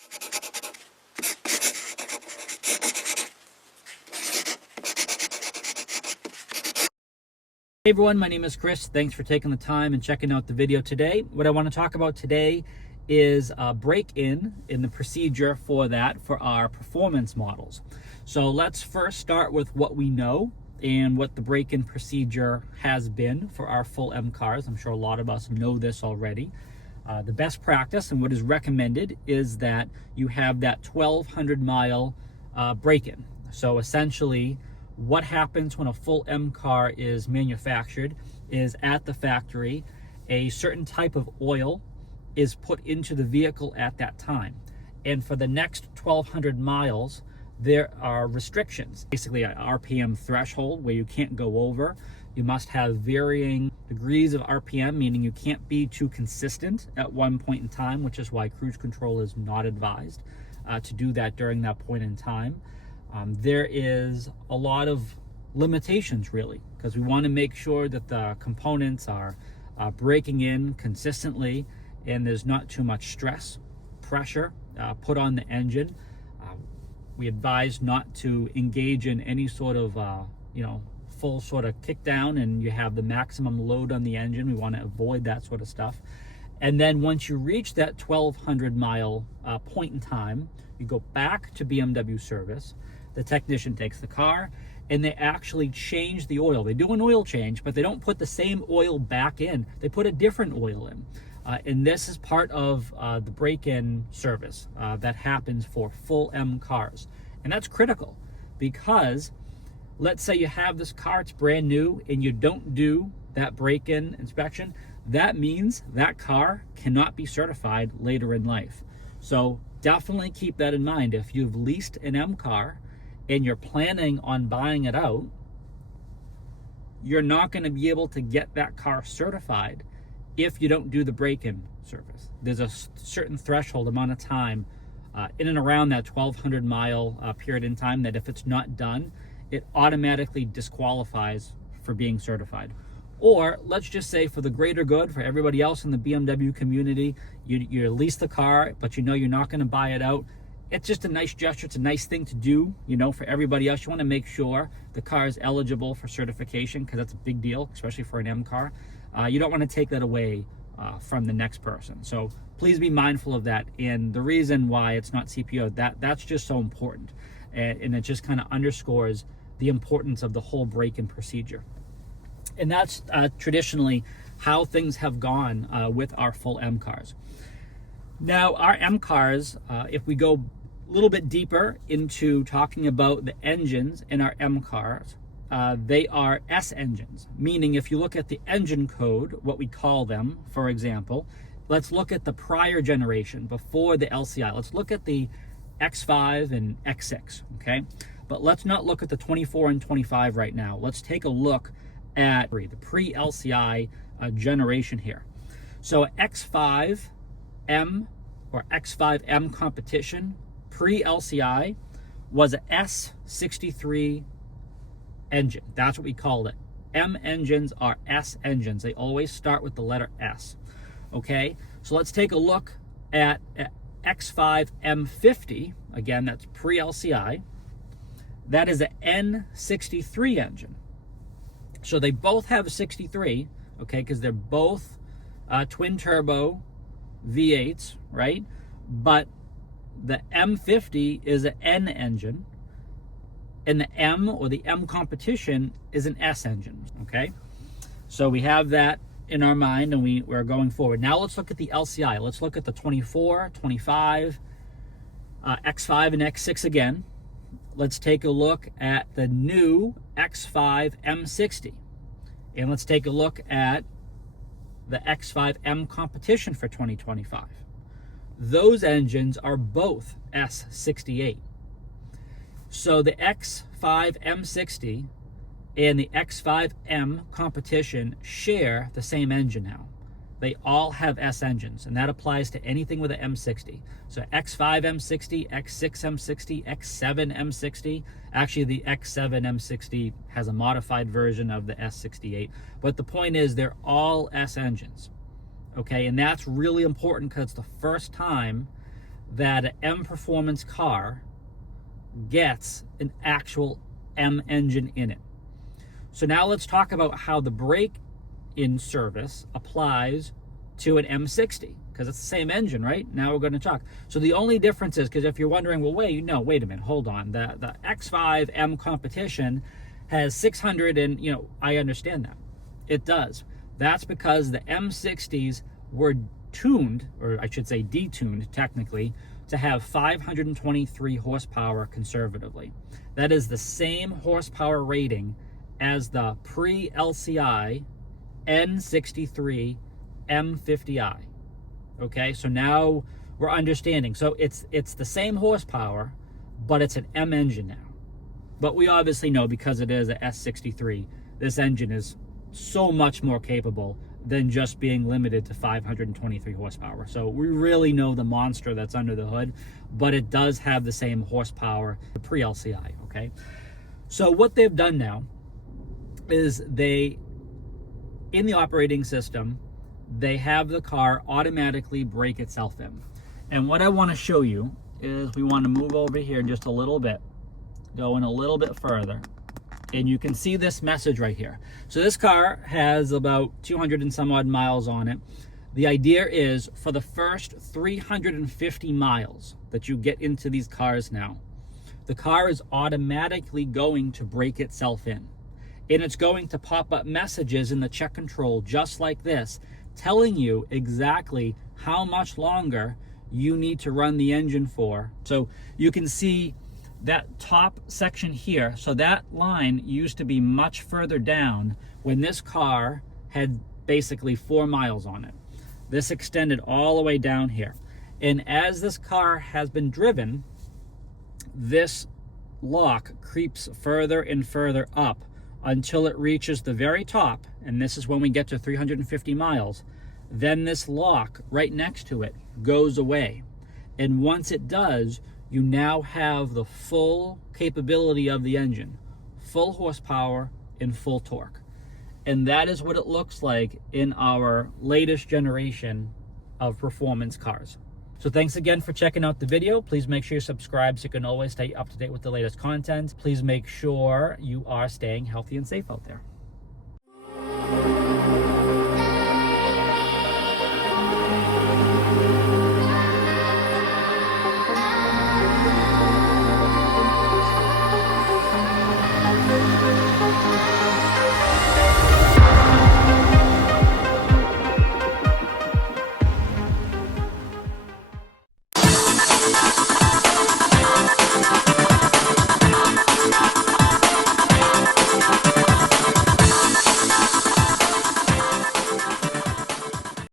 Hey everyone, my name is Chris. Thanks for taking the time and checking out the video today. What I want to talk about today is a break-in the procedure for that for our performance models. So let's first start with what we know and what the break-in procedure has been for our full M cars. I'm sure a lot of us know this already. The best practice and what is recommended is that you have that 1,200 mile break-in. So essentially, what happens when a full M car is manufactured is at the factory, a certain type of oil is put into the vehicle at that time. And for the next 1,200 miles, there are restrictions, basically an RPM threshold where you can't go over. You must have varying degrees of RPM, meaning you can't be too consistent at one point in time, which is why cruise control is not advised to do that during that point in time. There is a lot of limitations, really, because we want to make sure that the components are breaking in consistently and there's not too much stress, pressure put on the engine. We advise not to engage in any sort of, full sort of kick down and you have the maximum load on the engine. We want to avoid that sort of stuff. And then once you reach that 1,200 mile point in time, you go back to BMW service. The technician takes the car and they actually change the oil. They do an oil change, but they don't put the same oil back in. They put a different oil in. And this is part of the break-in service that happens for full M cars. And that's critical because let's say you have this car, it's brand new, and you don't do that break-in inspection. That means that car cannot be certified later in life. So definitely keep that in mind. If you've leased an M car and you're planning on buying it out, you're not going to be able to get that car certified if you don't do the break-in service. There's a certain threshold amount of time in and around that 1,200 mile period in time that if it's not done, it automatically disqualifies for being certified. Or let's just say for the greater good, for everybody else in the BMW community, you lease the car, but you know you're not going to buy it out. It's just a nice gesture. It's a nice thing to do, for everybody else. You want to make sure the car is eligible for certification because that's a big deal, especially for an M car. You don't want to take that away from the next person. So please be mindful of that. And the reason why it's not CPO, that's just so important. And it just kind of underscores the importance of the whole break-in procedure. And that's traditionally how things have gone with our full M cars. Now, our M cars, if we go a little bit deeper into talking about the engines in our M cars, they are S engines, meaning if you look at the engine code, what we call them, for example, let's look at the prior generation before the LCI. Let's look at the X5 and X6, okay? But let's not look at the 24 and 25 right now. Let's take a look at the pre-LCI generation here. So X5M or X5M competition pre-LCI was a S63 engine. That's what we called it. M engines are S engines. They always start with the letter S. Okay, so let's take a look at X5M50. Again, that's pre-LCI. That is an N63 engine. So they both have a 63, okay, because they're both twin turbo V8s, right? But the M50 is an N engine, and the M or the M competition is an S engine, okay? So we have that in our mind and we're going forward. Now let's look at the LCI. Let's look at the 24, 25, X5 and X6 again. Let's take a look at the new X5 M60. And let's take a look at the X5M competition for 2025. Those engines are both S68. So the X5 M60 and the X5M competition share the same engine now. They all have S engines, and that applies to anything with an M60. So X5 M60, X6 M60, X7 M60. Actually, the X7 M60 has a modified version of the S68. But the point is, they're all S engines. Okay, and that's really important because it's the first time that an M performance car gets an actual M engine in it. So now let's talk about how the break-in service applies to an M60, because it's the same engine, right? Now we're going to talk. So the only difference is, because if you're wondering, well, wait a minute, hold on. The X5 M competition has 600, and I understand that. It does. That's because the M60s were tuned, or I should say detuned technically, to have 523 horsepower conservatively. That is the same horsepower rating as the pre-LCI N63 M50i. Okay, so now we're understanding. So it's the same horsepower, but it's an M engine now. But we obviously know, because it is a S63, this engine is so much more capable than just being limited to 523 horsepower. So we really know the monster that's under the hood, but it does have the same horsepower, the pre-LCI, okay? So what they've done now is in the operating system, they have the car automatically brake itself in. And what I want to show you is, we want to move over here just a little bit, go in a little bit further, and you can see this message right here. So this car has about 200 and some odd miles on it. The idea is, for the first 350 miles that you get into these cars now, the car is automatically going to brake itself in. And it's going to pop up messages in the check control just like this, telling you exactly how much longer you need to run the engine for. So you can see that top section here. So that line used to be much further down when this car had basically 4 miles on it. This extended all the way down here. And as this car has been driven, this lock creeps further and further up until it reaches the very top. And this is when we get to 350 miles. Then this lock right next to it goes away. And once it does, you now have the full capability of the engine, full horsepower and full torque. And that is what it looks like in our latest generation of performance cars. So thanks again for checking out the video. Please make sure you subscribe so you can always stay up to date with the latest content. Please make sure you are staying healthy and safe out there.